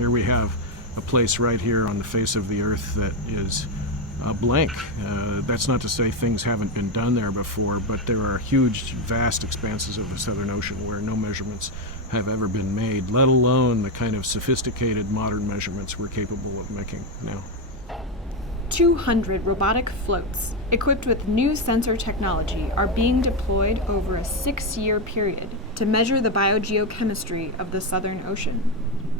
Here we have a place right here on the face of the Earth that is blank. That's not to say things haven't been done there before, but there are huge, vast expanses of the Southern Ocean where no measurements have ever been made, let alone the kind of sophisticated modern measurements we're capable of making now. 200 robotic floats equipped with new sensor technology are being deployed over a 6-year period to measure the biogeochemistry of the Southern Ocean.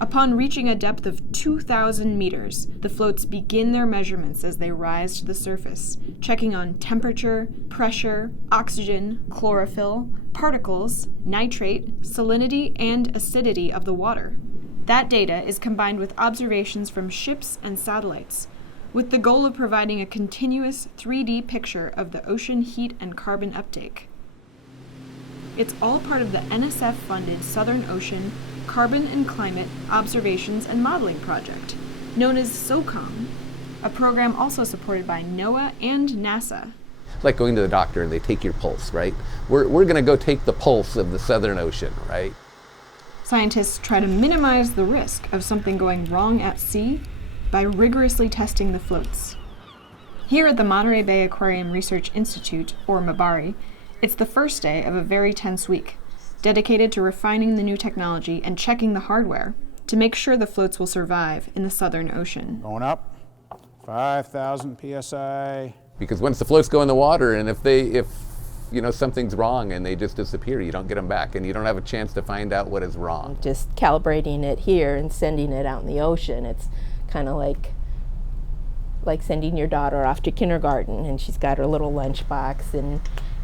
Upon reaching a depth of 2,000 meters, the floats begin their measurements as they rise to the surface, checking on temperature, pressure, oxygen, chlorophyll, particles, nitrate, salinity, and acidity of the water. That data is combined with observations from ships and satellites, with the goal of providing a continuous 3D picture of the ocean heat and carbon uptake. It's all part of the NSF-funded Southern Ocean Carbon and Climate Observations and Modeling Project, known as SOCCOM, a program also supported by NOAA and NASA. Like going to the doctor and they take your pulse, right? We're going to go take the pulse of the Southern Ocean, right? Scientists try to minimize the risk of something going wrong at sea by rigorously testing the floats. Here at the Monterey Bay Aquarium Research Institute, or MBARI, it's the first day of a very tense week, dedicated to refining the new technology and checking the hardware to make sure the floats will survive in the Southern Ocean. Going up, 5,000 PSI. Because once the floats go in the water, and if something's wrong and they just disappear, you don't get them back, and you don't have a chance to find out what is wrong. Just calibrating it here and sending it out in the ocean, it's kind of like sending your daughter off to kindergarten, and she's got her little lunchbox,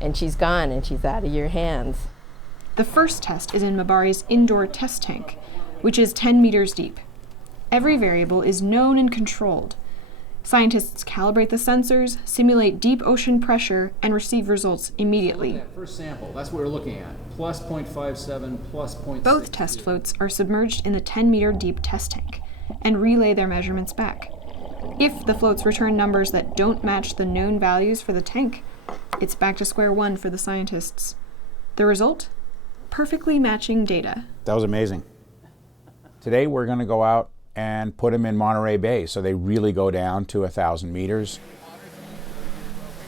and she's gone, and she's out of your hands. The first test is in MBARI's indoor test tank, which is 10 meters deep. Every variable is known and controlled. Scientists calibrate the sensors, simulate deep ocean pressure, and receive results immediately. That first sample, that's what we're looking at. Plus 0.57, plus 0.6. Both test floats are submerged in the 10-meter deep test tank and relay their measurements back. If the floats return numbers that don't match the known values for the tank, it's back to square one for the scientists. The result? Perfectly matching data. That was amazing. Today we're going to go out and put them in Monterey Bay, so they really go down to 1,000 meters.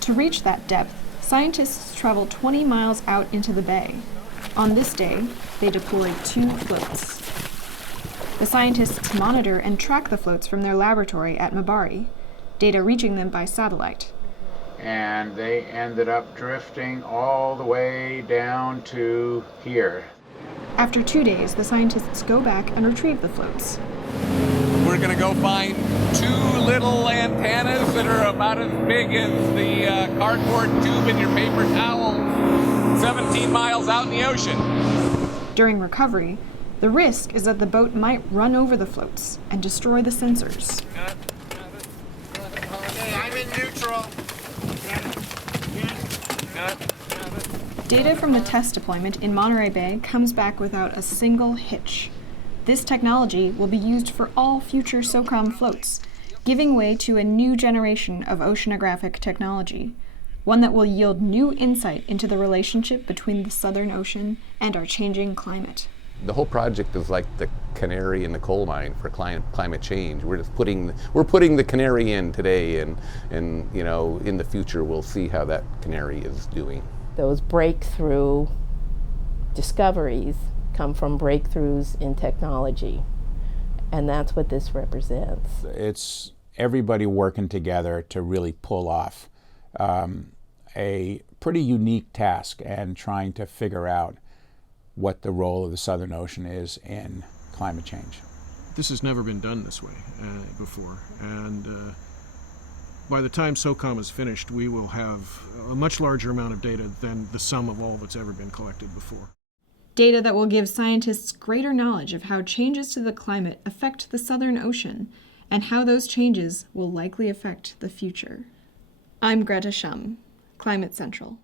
To reach that depth, scientists travel 20 miles out into the bay. On this day, they deployed 2 floats. The scientists monitor and track the floats from their laboratory at MBARI, data reaching them by satellite. And they ended up drifting all the way down to here. After 2 days, the scientists go back and retrieve the floats. We're going to go find 2 little antennas that are about as big as the cardboard tube in your paper towel, 17 miles out in the ocean. During recovery, the risk is that the boat might run over the floats and destroy the sensors. I'm in neutral. Data from the test deployment in Monterey Bay comes back without a single hitch. This technology will be used for all future SOCCOM floats, giving way to a new generation of oceanographic technology, one that will yield new insight into the relationship between the Southern Ocean and our changing climate. The whole project is like the canary in the coal mine for climate change. We're putting the canary in today, and in the future we'll see how that canary is doing. Those breakthrough discoveries come from breakthroughs in technology, and that's what this represents. It's everybody working together to really pull off a pretty unique task and trying to figure out what the role of the Southern Ocean is in climate change. This has never been done this way before, and by the time SOCCOM is finished, we will have a much larger amount of data than the sum of all that's ever been collected before. Data that will give scientists greater knowledge of how changes to the climate affect the Southern Ocean and how those changes will likely affect the future. I'm Greta Shum, Climate Central.